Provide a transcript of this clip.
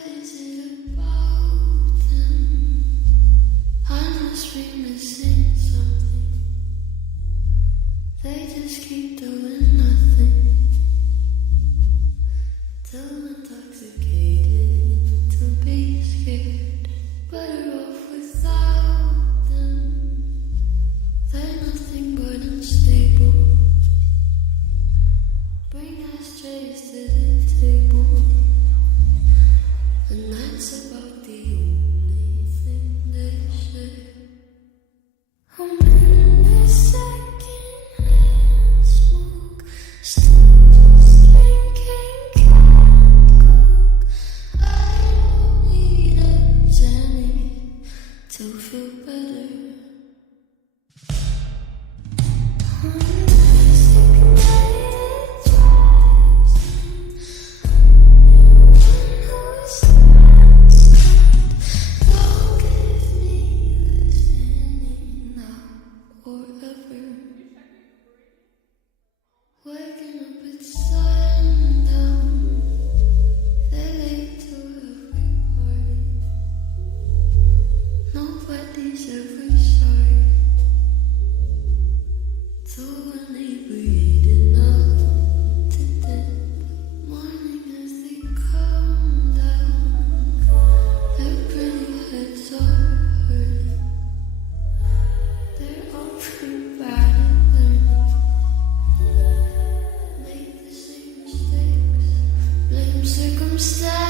What is it about them? I must be missing something. They just keep doing nothing. Too intoxicated to be scared. Better off without them. They're nothing but unstable. Bring ashtrays to the table. And that's about the only thing they share. I'm in this second-hand smoke, still just drinking canned Coke. I don't need a Jenny to feel better. I'm designated drives in. Waking up at sundown, they're late to every party. Nobody's ever sorry to inebriated enough to death. Morning as they come down, their pretty heads are hurting. They're all pretty bad at learning. Make the same mistakes, blame circumstance.